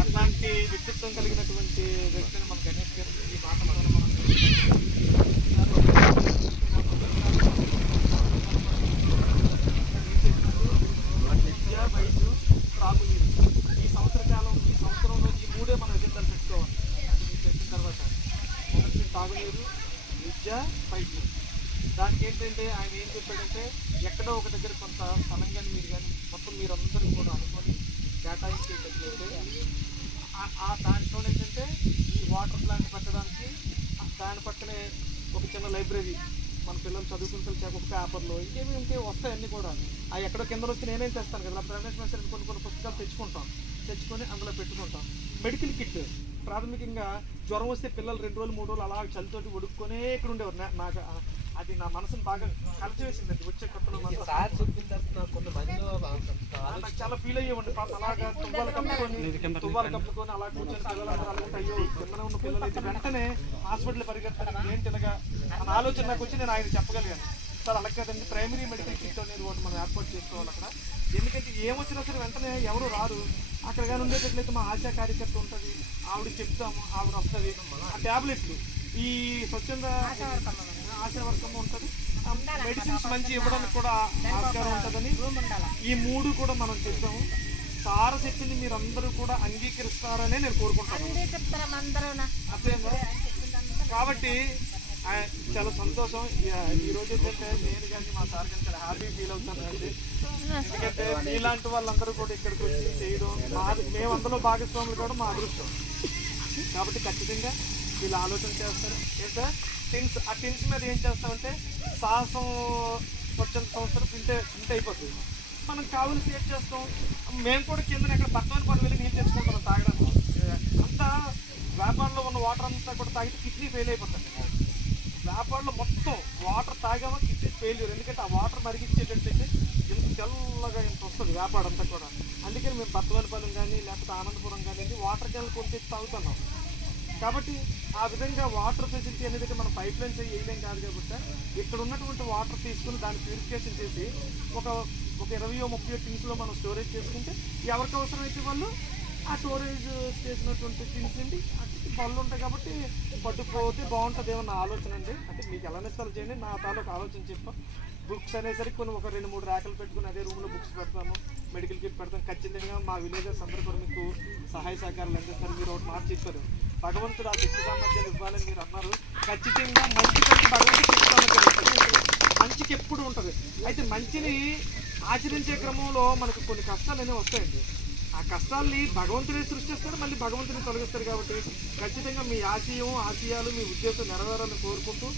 అట్లాంటి వ్యక్తిత్వం కలిగినటువంటి వ్యక్తిని మన గణేష్ గారు ఈ మాట మనం విద్య, వైద్యం, త్రాగునీరు ఈ సంవత్సరంలో ఈ మూడే మనం ఎజెండాలు పెట్టుకోవాలి. మీకు చెప్పిన తర్వాత ఒకటి తాగునీరు, విద్య, వైద్యం. దానికి ఏంటంటే ఆయన ఏం చెప్పాడంటే ఎక్కడో ఒక దగ్గర కొంత స్థలం కానీ మీరు కానీ మొత్తం మీరందరూ కూడా అనుకొని కేటాయించేటట్లయితే దాంట్లో ఏంటంటే ఈ వాటర్ ప్లాంట్ పెట్టడానికి దాని పక్కనే ఒక చిన్న లైబ్రరీ మన పిల్లలు చదువుకుంటే ఒక పేపర్లో ఇంకే వస్తాయి అన్నీ కూడా అవి ఎక్కడో కింద వచ్చి నేనేం తెస్తాను కదా. రమేష్ మేస్టర్ కొన్ని పుస్తకాలు తెచ్చుకొని అందులో పెట్టుకుంటాం. మెడికల్ కిట్ ప్రాథమికంగా జ్వరం వస్తే పిల్లలు 2 రోజులు 3 రోజులు అలా చలితోటి ఉడుక్కునే ఇక్కడ ఉండేవారు. నాకు అది నా మనసును బాగా కలిసివేసిందండి. వచ్చే కొత్తలో నాకు చాలా ఫీల్ అయ్యేవండి. అలాగా తువ్వాలు కప్పుకొని అలా కూర్చొని పిల్లలందరూ అలాగే అయ్యో కింద ఉన్న పిల్లలు అయితే వెంటనే హాస్పిటల్ పరిగెత్తారు ఏంటి ఇలాగా అన్న ఆలోచన నాకు వచ్చి నేను ఆయన చెప్పగలిగాను. సార్ అలా కదండి ప్రైమరీ మెడికల్ కిట్ అనేది ఒకటి మనం ఏర్పాటు చేసుకోవాలి అక్కడ. ఎందుకంటే ఏమొచ్చినా సరే వెంటనే ఎవరు రారు. అక్కడ కానీ ఉండేటట్లయితే మా ఆశా కార్యకర్త ఉంటుంది, ఆవిడకి చెప్తాము, ఆవిడ వస్తుంది. ఆ ట్యాబ్లెట్లు ఈ స్వచ్ఛంద ఆశా వర్గం ఉంటుంది, మెడిసిన్స్ మంచి ఇవ్వడానికి కూడా ఆస్కారం ఉంటుందని ఈ 3 కూడా మనం చెప్తాము. సార్ చెప్పింది మీరు అందరూ కూడా అంగీకరిస్తారనే నేను కోరుకుంటాను. కాబట్టి చాలా సంతోషం. ఈ రోజు ఏంటంటే నేను కానీ మా సార్ కానీ చాలా హ్యాపీ ఫీల్ అవుతానండి. ఎందుకంటే మీలాంటి వాళ్ళందరూ కూడా ఇక్కడికి వచ్చి చేయడం మేము అందులో భాగస్వాములు కూడా మా అదృష్టం. కాబట్టి ఖచ్చితంగా వీళ్ళు ఆలోచన చేస్తారు. ఏంటంటే ఆ టిన్స్ మీద ఏం చేస్తామంటే సాహసం స్వచ్ఛంద సంస్థలు ప్రింట్ అయిపోతుంది. మనం కావులు సేవ్ చేస్తాం. మేము కూడా కింద ఎక్కడ పట్టణానికి వెళ్ళి నీళ్ళు తెచ్చుకుంటాం తాగడానికి. అంతా వ్యాపారంలో ఉన్న వాటర్ అంతా కూడా తాగితే కిడ్నీ ఫెయిల్ అయిపోతుంది. వ్యాపారంలో మొత్తం వాటర్ తాగామో కిడ్నీ ఫెయిల్యూర్. ఎందుకంటే ఆ వాటర్ మరిగించేటట్టయితే ఇంత తెల్లగా ఇంత వస్తుంది వ్యాపారం అంతా కూడా. అందుకని మేము బత్తవలపాలెం కానీ లేకపోతే ఆనందపురం కానీ వాటర్ క్యాన్లు కొనుక్కొచ్చి తాగుతున్నాం. కాబట్టి ఆ విధంగా వాటర్ ఫెసిలిటీ అనేది మనం పైప్ లైన్స్ వేయలేం కాదు. కాబట్టి ఇక్కడ ఉన్నటువంటి వాటర్ తీసుకుని దాన్ని ప్యూరిఫికేషన్ చేసి ఒక 20-30 టిన్స్లో మనం స్టోరేజ్ చేసుకుంటే ఎవరికి అవసరమైతే వాళ్ళు ఆ స్టోరేజ్ చేసినటువంటి టిన్స్ నుండి పళ్ళు ఉంటాయి. కాబట్టి పట్టుకుపోతే బాగుంటుంది ఏమన్నా ఆలోచన అండి. అంటే మీకు ఎలా నిస్తాలు చేయండి, నా తాలూకు ఆలోచన చెప్పాం. బుక్స్ అనేసరికి కొన్ని ఒక 2-3 ర్యాకులు పెట్టుకుని అదే రూమ్లో బుక్స్ పెడతాము, మెడికల్ కిట్ పెడతాం. ఖచ్చితంగా మా విలేజర్స్ అందరూ కూడా మీకు సహాయ సహకారాలు అందిస్తారు. మీరు ఒకటి మాట చెప్పారు, భగవంతుడు ఆ శక్తి సామర్థ్యాలు ఇవ్వాలని మీరు అన్నారు. ఖచ్చితంగా మంచి భగవంతుడు శక్తి సామర్థ్యాలు మంచికి ఎప్పుడు ఉంటుంది. అయితే మంచిని ఆచరించే క్రమంలో మనకు కొన్ని కష్టాలు అనేవి వస్తాయండి. ఆ కష్టాల్ని భగవంతుడే సృష్టిస్తాడు, మళ్ళీ భగవంతుని తొలగిస్తాడు. కాబట్టి ఖచ్చితంగా మీ ఆశయాలు మీ ఉద్దేశం నెరవేరాలని కోరుకుంటూ